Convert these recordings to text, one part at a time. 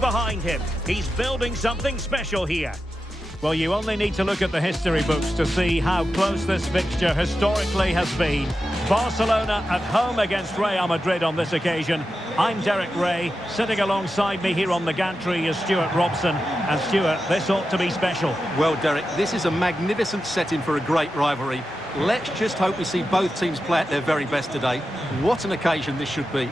behind him. He's building something special here. Well, you only need to look at the history books to see how close this fixture historically has been. Barcelona at home against Real Madrid on this occasion. I'm Derek Ray. Sitting alongside me here on the gantry is Stuart Robson. And Stuart, this ought to be special. Well, Derek, this is a magnificent setting for a great rivalry. Let's just hope we see both teams play at their very best today. What an occasion this should be.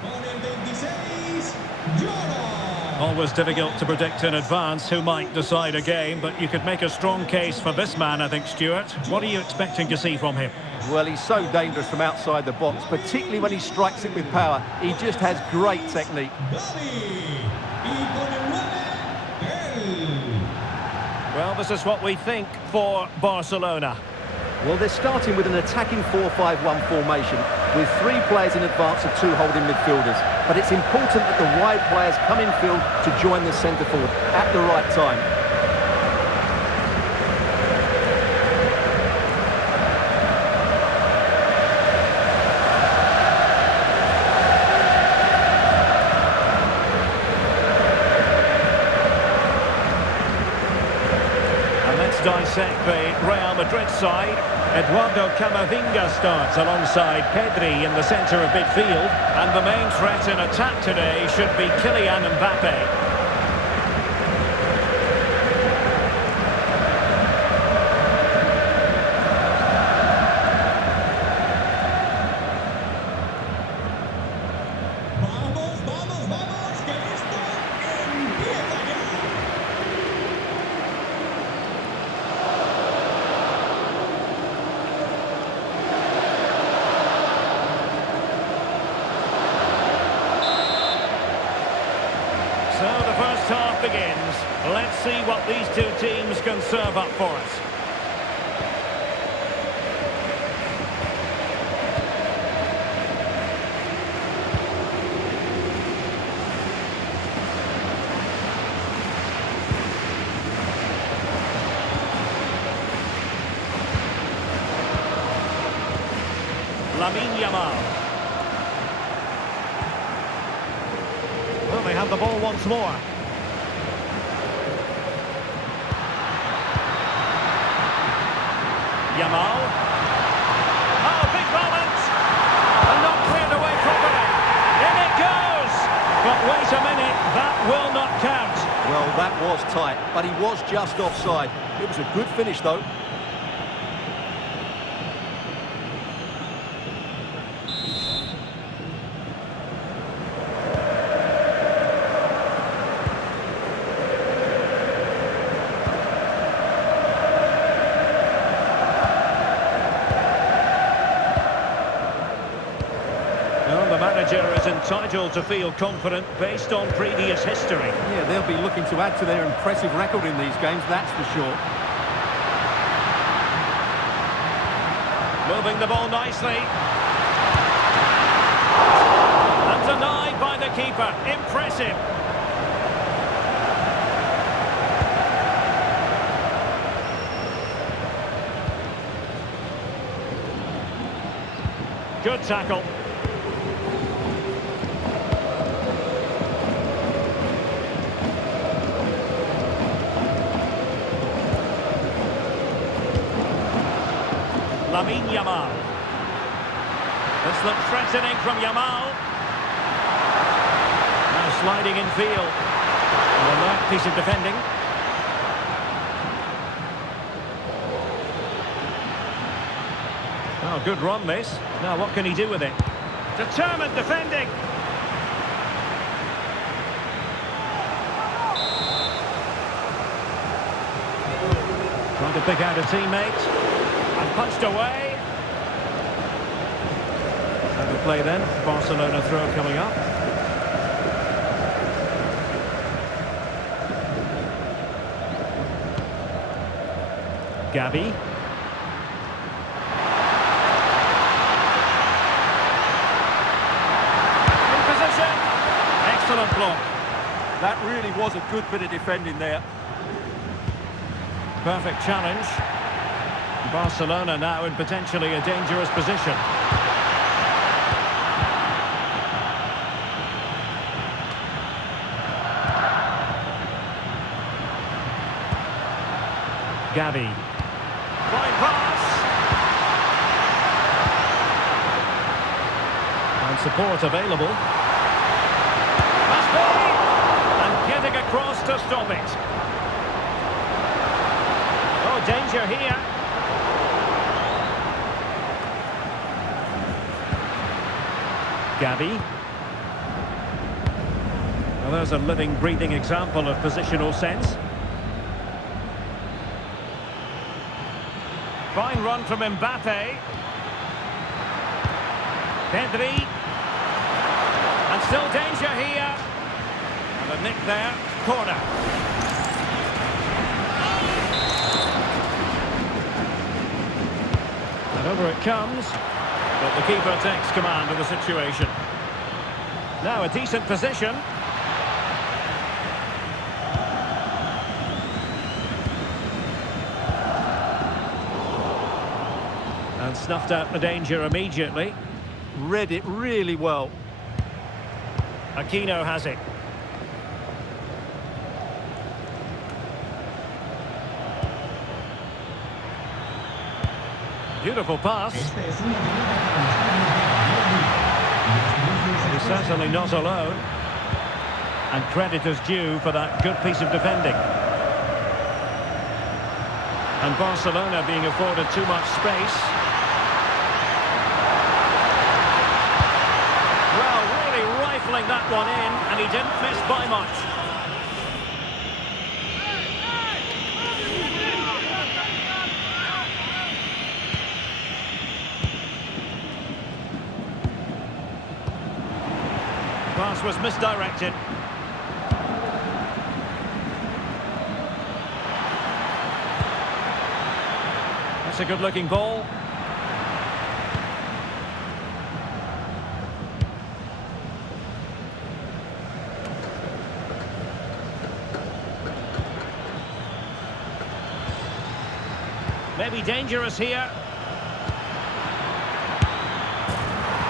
Always difficult to predict in advance who might decide a game, but you could make a strong case for this man, I think, Stuart. What are you expecting to see from him? Well, he's so dangerous from outside the box, particularly when he strikes it with power. He just has great technique. Well, this is what we think for Barcelona. Well, they're starting with an attacking 4-5-1 formation with 3 players in advance of 2 holding midfielders. But it's important that the wide players come in field to join the centre forward at the right time. And let's dissect the Real Madrid side. Eduardo Camavinga starts alongside Pedri in the centre of midfield. And the main threat in attack today should be Kylian Mbappe. So the first half begins. Let's see what these two teams can serve up for us. Lamine Yamal. Well, they have the ball once more. Yamal. Oh, big moment! And not cleared away properly. In it goes! But wait a minute, that will not count. Well, that was tight, but he was just offside. It was a good finish, though. Well, the manager is entitled to feel confident based on previous history. Yeah, they'll be looking to add to their impressive record in these games, that's for sure. Moving the ball nicely. And denied by the keeper. Impressive. Good tackle. Lamine Yamal. This looks threatening from Yamal. Now sliding in field. An alert piece of defending. Oh, good run this. Now what can he do with it? Determined defending. Trying to pick out a teammate. And punched away. And the play then. Barcelona throw coming up. Gavi. In position. Excellent block. That really was a good bit of defending there. Perfect challenge. Barcelona now in potentially a dangerous position. Gavi. Fine pass. And support available. Must be! And getting across to stop it. Oh, danger here. Gavi. Well, there's a living, breathing example of positional sense. Fine run from Mbappe. Pedri. And still danger here. And a nick there. Corner. And over it comes. But the keeper takes command of the situation. Now a decent position. And snuffed out the danger immediately. Read it really well. Aquino has it. Beautiful pass. He's certainly not alone. And credit is due for that good piece of defending. And Barcelona being afforded too much space. Well, really rifling that one in, and he didn't miss by much. Pass was misdirected. That's a good-looking ball. Maybe dangerous here.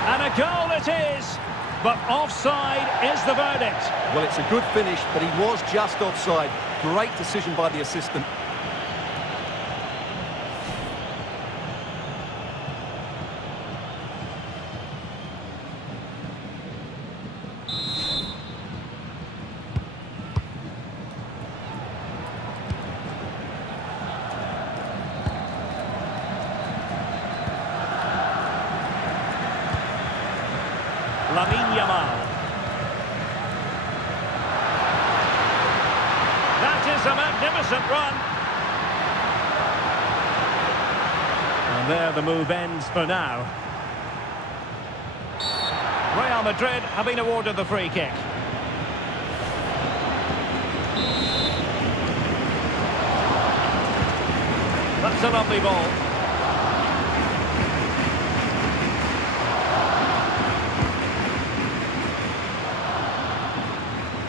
And a goal it is! But offside is the verdict. Well, it's a good finish, but he was just offside. Great decision by the assistant. Lamine Yamal. That is a magnificent run. And there the move ends for now. Real Madrid have been awarded the free kick. That's a lovely ball.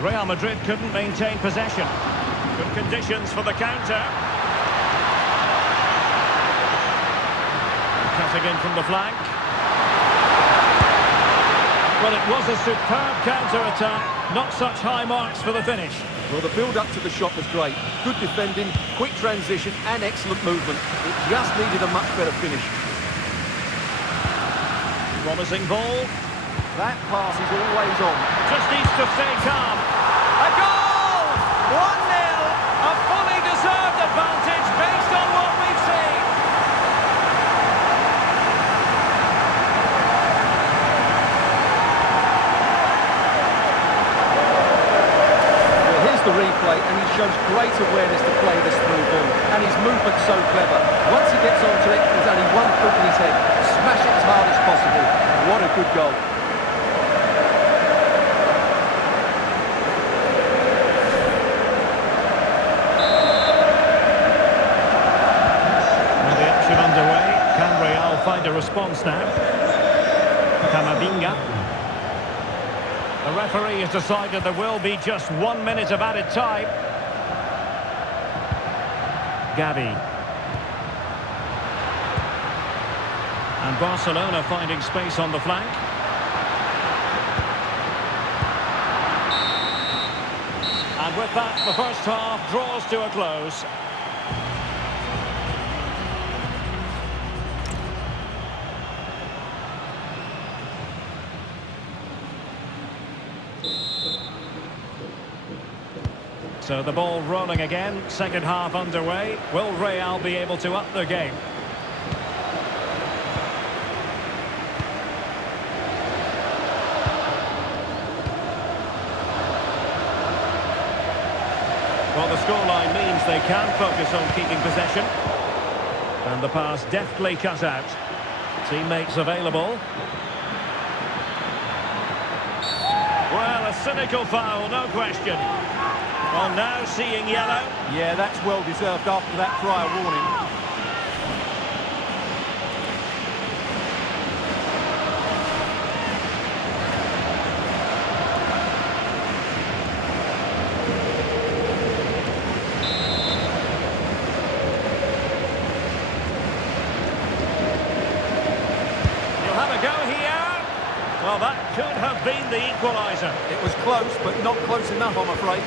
Real Madrid couldn't maintain possession. Good conditions for the counter. Cutting in from the flank. Well, it was a superb counter-attack. Not such high marks for the finish. Well, the build-up to the shot was great. Good defending, quick transition and excellent movement. It just needed a much better finish. Promising ball. That pass is always on. Just needs to stay calm. A goal! 1-0! A fully deserved advantage based on what we've seen. Well, here's the replay, and he shows great awareness to play this through ball. And his movement's so clever. Once he gets onto it, there's only one foot in his head. Smash it as hard as possible. What a good goal. Find a response now. Camavinga. The referee has decided there will be just 1 minute of added time. Gavi. And Barcelona finding space on the flank. And with that, the first half draws to a close. So the ball rolling again, second half underway. Will Real be able to up their game? Well, the scoreline means they can focus on keeping possession. And the pass deftly cut out. Teammates available. Well, a cynical foul, no question. Well, now seeing yellow. Yeah, that's well deserved after that prior warning. Well, that could have been the equaliser. It was close, but not close enough, I'm afraid.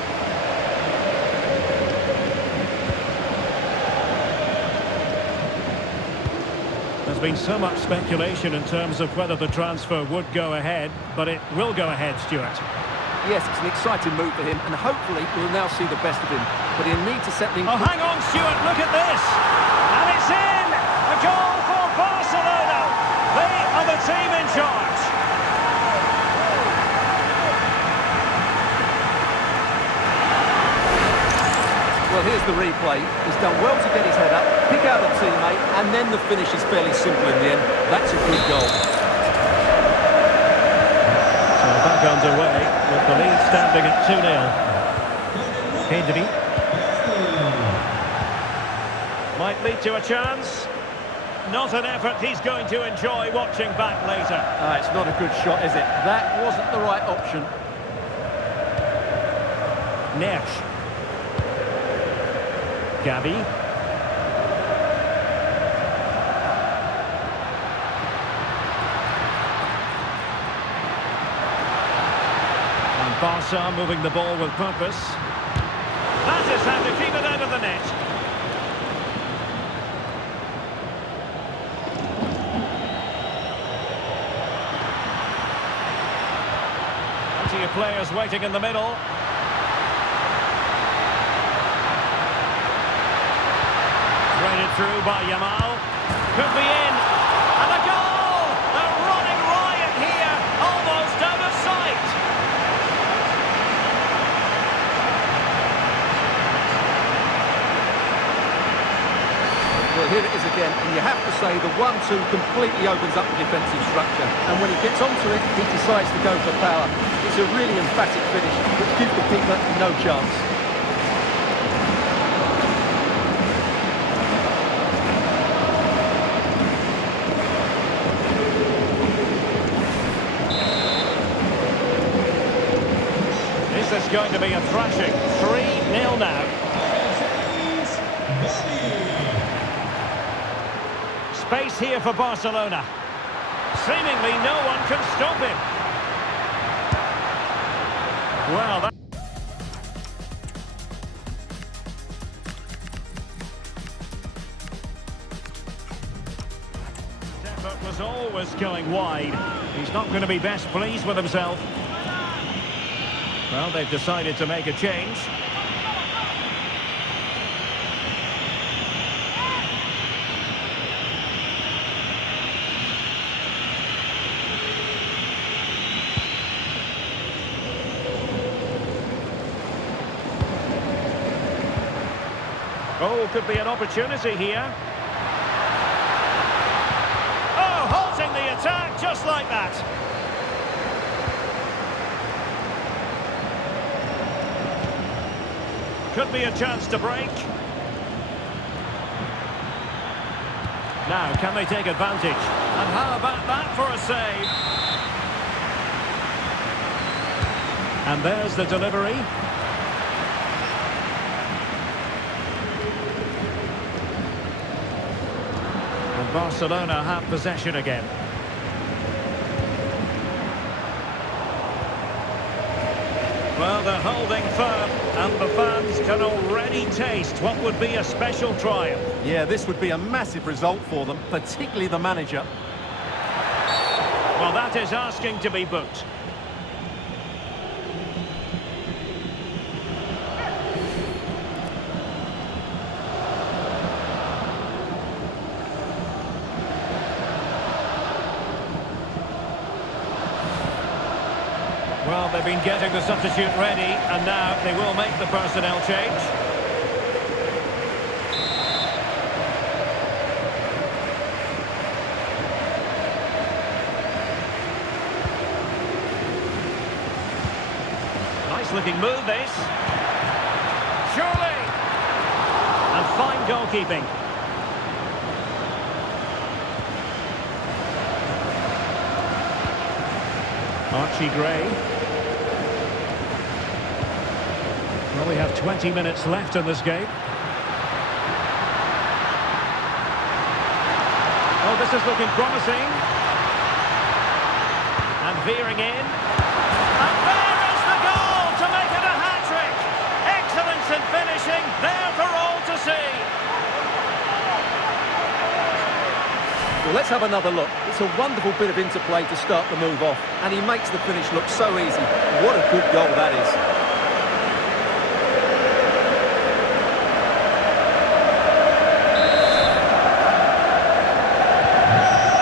There's been so much speculation in terms of whether the transfer would go ahead, but it will go ahead, Stuart. Yes, it's an exciting move for him, and hopefully we'll now see the best of him. But he'll need to set things... Oh, hang on, Stuart, look at this! And it's in! A goal for Barcelona! They are the team in charge. Well, here's the replay. He's done well to get his head up, pick out a teammate, and then the finish is fairly simple in the end. That's a good goal. So back underway with the lead standing at 2-0. Pedri. Might lead to a chance. Not an effort he's going to enjoy watching back later. It's not a good shot, is it? That wasn't the right option. Neres. Gavi. And Barca moving the ball with purpose. That is how to keep it out of the net. Plenty of players waiting in the middle. Threaded through by Yamal. Could be in. And a goal! They're running riot here. Almost out of sight. Well, here it is again, and you have to say the 1-2 completely opens up the defensive structure. And when he gets onto it, he decides to go for power. It's a really emphatic finish, which gives the keeper no chance. This is going to be a thrashing. 3-0 now. Space here for Barcelona. Seemingly no one can stop him. Well, that... effort was always going wide. He's not going to be best pleased with himself. Well, they've decided to make a change. Oh, could be an opportunity here. Oh, halting the attack just like that. Could be a chance to break. Now, can they take advantage? And how about that for a save? And there's the delivery. And Barcelona have possession again. Well, they're holding firm, and the fans can already taste what would be a special triumph. Yeah, this would be a massive result for them, particularly the manager. Well, that is asking to be booked. They've been getting the substitute ready, and now they will make the personnel change. Nice looking move, this. Surely! And fine goalkeeping. Archie Gray. Well, we have 20 minutes left in this game. Oh, this is looking promising. And veering in. And there is the goal to make it a hat-trick. Excellence in finishing, there for all to see. Well, let's have another look. It's a wonderful bit of interplay to start the move off, and he makes the finish look so easy. What a good goal that is.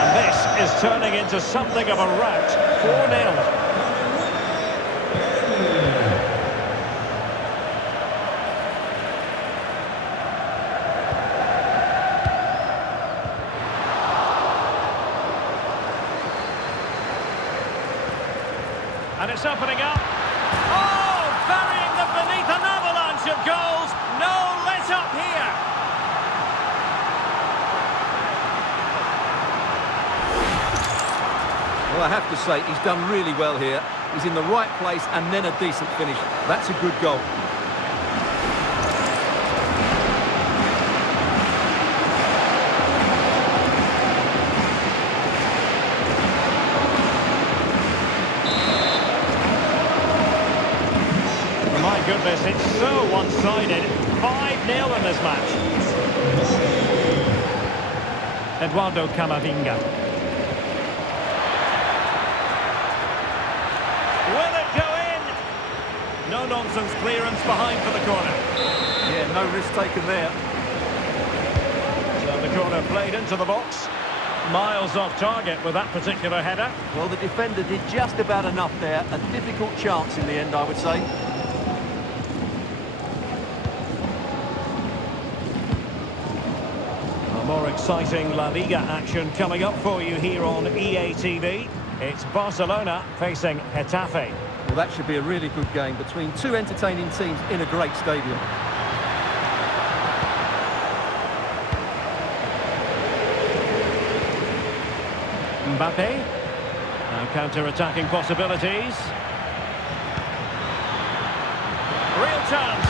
And this is turning into something of a rout. 4-0. And it's opening up. Oh, burying them beneath an avalanche of goals. No let up here. Well, I have to say, he's done really well here. He's in the right place and then a decent finish. That's a good goal. My goodness, it's so one-sided. 5-0 in this match. Eduardo Camavinga. Will it go in? No-nonsense clearance behind for the corner. Yeah, no risk taken there. So the corner played into the box. Miles off target with that particular header. Well, the defender did just about enough there. A difficult chance in the end, I would say. More exciting La Liga action coming up for you here on EA TV. It's Barcelona facing Getafe. Well, that should be a really good game between two entertaining teams in a great stadium. Mbappe. Now counter-attacking possibilities. Real chance.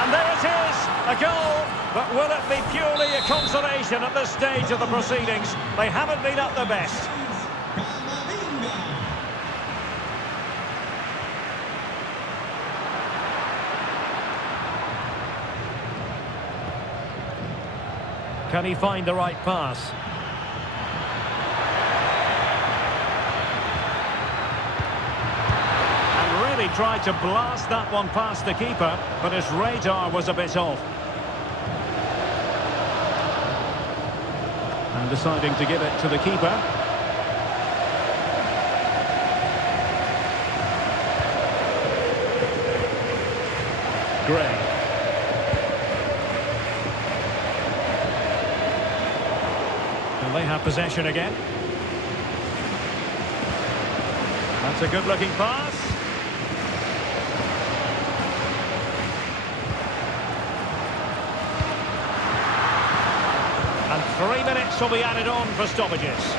And there it is, a goal. But will it be purely a consolation at this stage of the proceedings? They haven't been at their best. Can he find the right pass? And really tried to blast that one past the keeper, but his radar was a bit off. And deciding to give it to the keeper. Gray. And they have possession again. That's a good-looking pass. And 3 minutes will be added on for stoppages.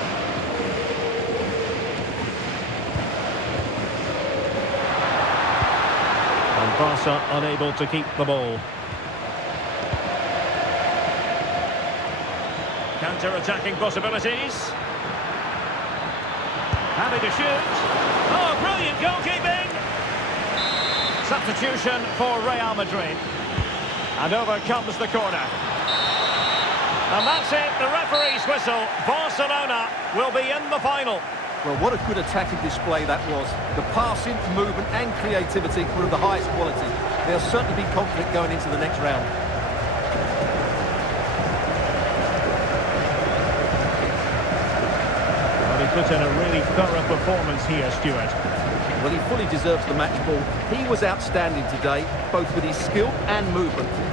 And Barca unable to keep the ball. Counter-attacking possibilities. Happy to shoot. Oh, brilliant goalkeeping! Substitution for Real Madrid. And over comes the corner. And that's it, the referee's whistle. Barcelona will be in the final. Well, what a good attacking display that was. The passing, movement and creativity were of the highest quality. They'll certainly be confident going into the next round. Well, he put in a really thorough performance here, Stuart. Well, he fully deserves the match ball. He was outstanding today, both with his skill and movement.